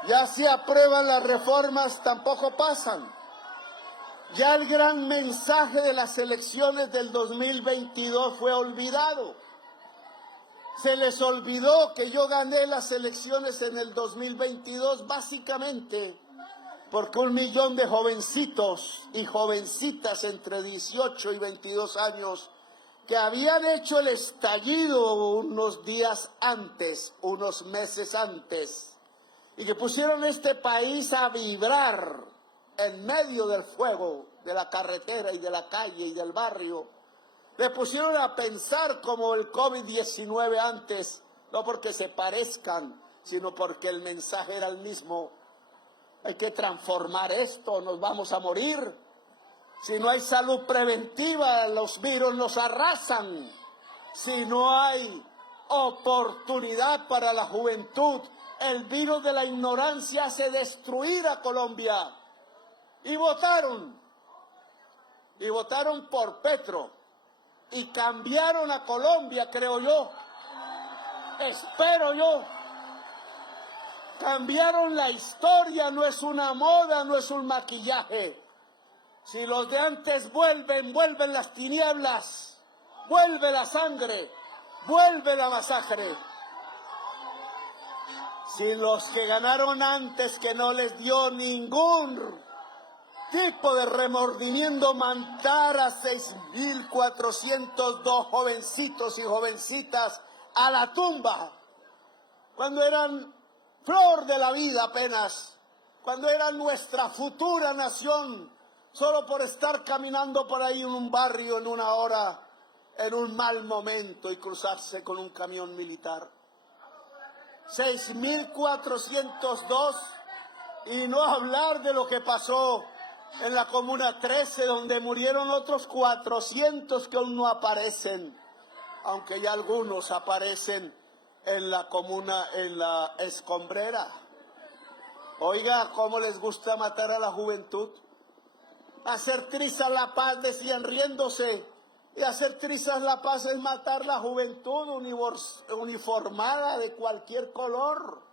Ya si aprueban las reformas tampoco pasan. Ya el gran mensaje de las elecciones del 2022 fue olvidado. Se les olvidó que yo gané las elecciones en el 2022 básicamente porque 1 millón de jovencitos y jovencitas entre 18 y 22 años que habían hecho el estallido unos días antes, unos meses antes, y que pusieron este país a vibrar en medio del fuego de la carretera y de la calle y del barrio. Le pusieron a pensar como el COVID-19 antes, no porque se parezcan, sino porque el mensaje era el mismo. Hay que transformar esto, nos vamos a morir. Si no hay salud preventiva, los virus nos arrasan. Si no hay oportunidad para la juventud, el virus de la ignorancia hace destruir a Colombia. Y votaron por Petro, y cambiaron a Colombia, creo yo, espero yo. Cambiaron la historia, no es una moda, no es un maquillaje. Si los de antes vuelven las tinieblas, vuelve la sangre, vuelve la masacre. Si los que ganaron antes, que no les dio ningún tipo de remordimiento, matar a 6.402 jovencitos y jovencitas a la tumba, cuando eran flor de la vida apenas, cuando eran nuestra futura nación, solo por estar caminando por ahí en un barrio en una hora, en un mal momento y cruzarse con un camión militar. 6.402, y no hablar de lo que pasó en la Comuna 13, donde murieron otros 400 que aún no aparecen, aunque ya algunos aparecen en la comuna, en la Escombrera. Oiga, ¿cómo les gusta matar a la juventud? Hacer trizas la paz, decían riéndose, y hacer trizas la paz es matar la juventud uniformada de cualquier color.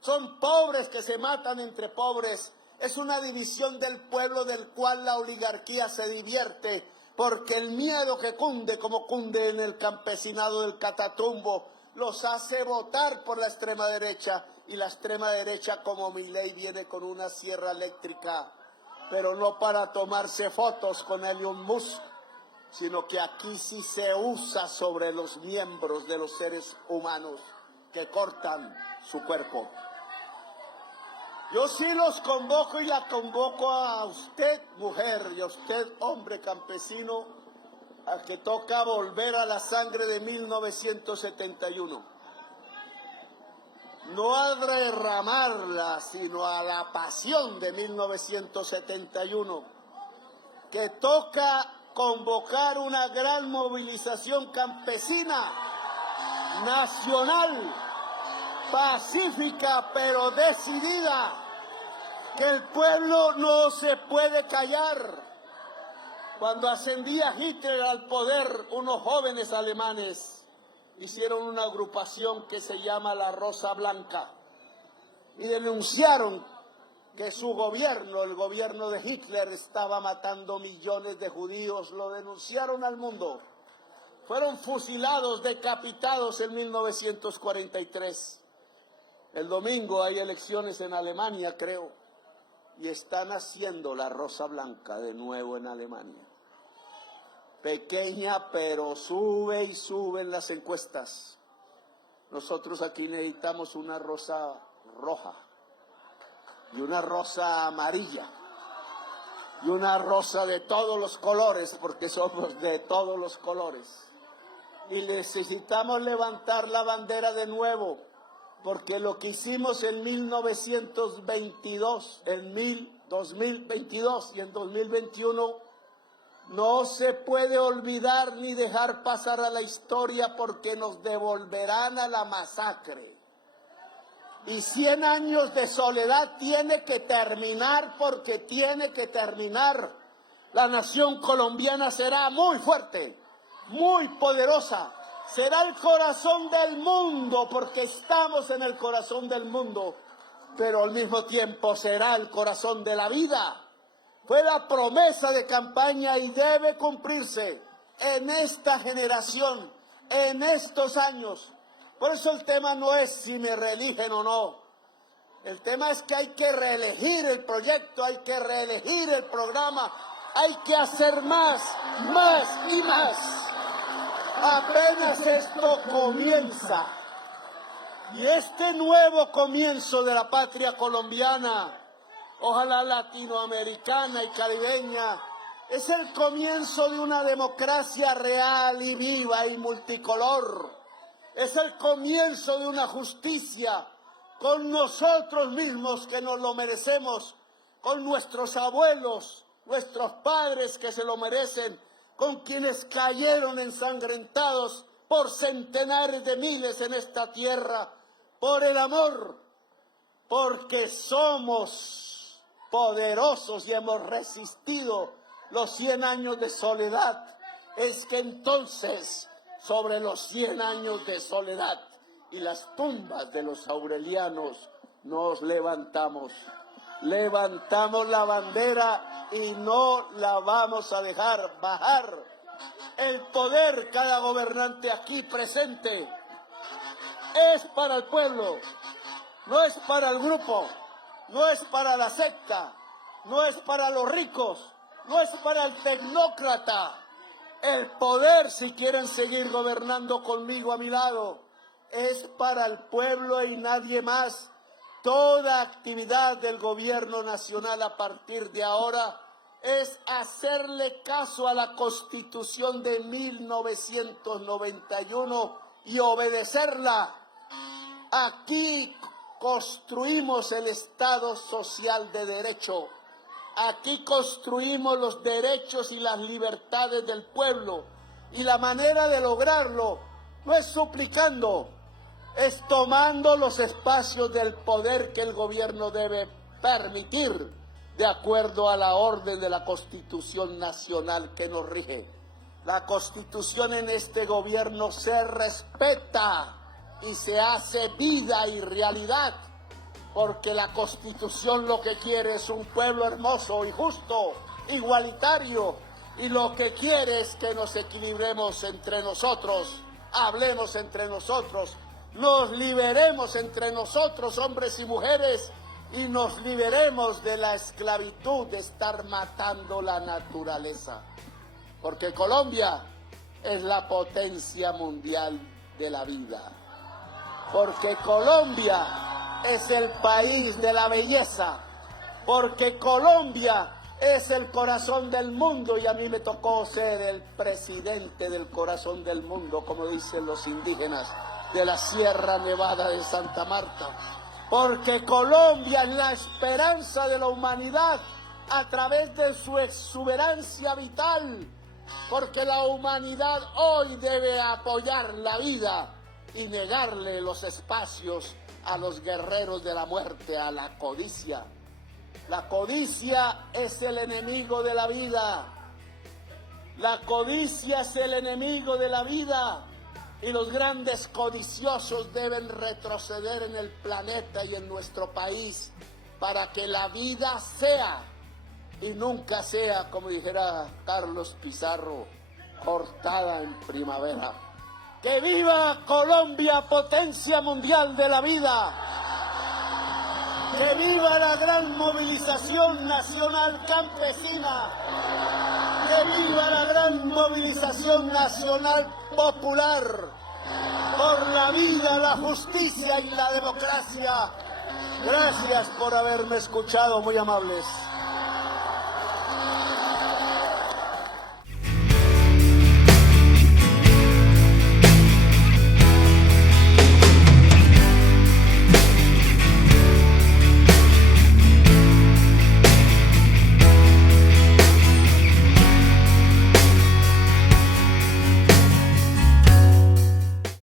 Son pobres que se matan entre pobres. Es una división del pueblo del cual la oligarquía se divierte, porque el miedo que cunde, como cunde en el campesinado del Catatumbo, los hace votar por la extrema derecha, y la extrema derecha, como Milei, viene con una sierra eléctrica, pero no para tomarse fotos con Elon Musk, sino que aquí sí se usa sobre los miembros de los seres humanos que cortan su cuerpo. Yo sí los convoco y la convoco a usted, mujer, y a usted, hombre campesino, a que toca volver a la sangre de 1971. No a derramarla, sino a la pasión de 1971, que toca convocar una gran movilización campesina, nacional, pacífica, pero decidida, que el pueblo no se puede callar. Cuando ascendía Hitler al poder, unos jóvenes alemanes hicieron una agrupación que se llama La Rosa Blanca, y denunciaron que su gobierno, el gobierno de Hitler, estaba matando millones de judíos. Lo denunciaron al mundo. Fueron fusilados, decapitados en 1943. El domingo hay elecciones en Alemania, creo, y están haciendo la Rosa Blanca de nuevo en Alemania. Pequeña, pero sube y suben las encuestas. Nosotros aquí necesitamos una rosa roja y una rosa amarilla y una rosa de todos los colores, porque somos de todos los colores. Y necesitamos levantar la bandera de nuevo, porque lo que hicimos en 1922, en 2022 y en 2021 no se puede olvidar ni dejar pasar a la historia, porque nos devolverán a la masacre. Y 100 años de soledad tiene que terminar, porque tiene que terminar. La nación colombiana será muy fuerte, muy poderosa. Será el corazón del mundo, porque estamos en el corazón del mundo, pero al mismo tiempo será el corazón de la vida. Fue la promesa de campaña y debe cumplirse en esta generación, en estos años. Por eso el tema no es si me reeligen o no. El tema es que hay que reelegir el proyecto, hay que reelegir el programa, hay que hacer más y más. Apenas esto comienza. Y este nuevo comienzo de la patria colombiana, ojalá latinoamericana y caribeña, es el comienzo de una democracia real y viva y multicolor. Es el comienzo de una justicia con nosotros mismos, que nos lo merecemos, con nuestros abuelos, nuestros padres que se lo merecen, con quienes cayeron ensangrentados por centenares de miles en esta tierra, por el amor, porque somos poderosos y hemos resistido los 100 años de soledad. Es que entonces, sobre los 100 años de soledad y las tumbas de los aurelianos, nos levantamos la bandera y no la vamos a dejar bajar. El poder, cada gobernante aquí presente, es para el pueblo, no es para el grupo, no es para la secta, no es para los ricos, no es para el tecnócrata. El poder, si quieren seguir gobernando conmigo a mi lado, es para el pueblo y nadie más. Toda actividad del gobierno nacional a partir de ahora es hacerle caso a la Constitución de 1991 y obedecerla. Aquí construimos el Estado social de derecho. Aquí construimos los derechos y las libertades del pueblo. Y la manera de lograrlo no es suplicando, es tomando los espacios del poder que el gobierno debe permitir de acuerdo a la orden de la Constitución Nacional que nos rige. La Constitución en este gobierno se respeta y se hace vida y realidad, porque la Constitución lo que quiere es un pueblo hermoso y justo, igualitario, y lo que quiere es que nos equilibremos entre nosotros, hablemos entre nosotros, nos liberemos entre nosotros, hombres y mujeres, y nos liberemos de la esclavitud de estar matando la naturaleza. Porque Colombia es la potencia mundial de la vida. Porque Colombia es el país de la belleza. Porque Colombia es el corazón del mundo, y a mí me tocó ser el presidente del corazón del mundo, como dicen los indígenas de la Sierra Nevada de Santa Marta. Porque Colombia es la esperanza de la humanidad a través de su exuberancia vital. Porque la humanidad hoy debe apoyar la vida y negarle los espacios a los guerreros de la muerte, a la codicia. La codicia es el enemigo de la vida. La codicia es el enemigo de la vida. y los grandes codiciosos deben retroceder en el planeta y en nuestro país para que la vida sea y nunca sea, como dijera Carlos Pizarro, cortada en primavera. ¡Que viva Colombia, potencia mundial de la vida! ¡Que viva la gran movilización nacional campesina! ¡Que viva la gran movilización nacional popular por la vida, la justicia y la democracia! Gracias por haberme escuchado, muy amables.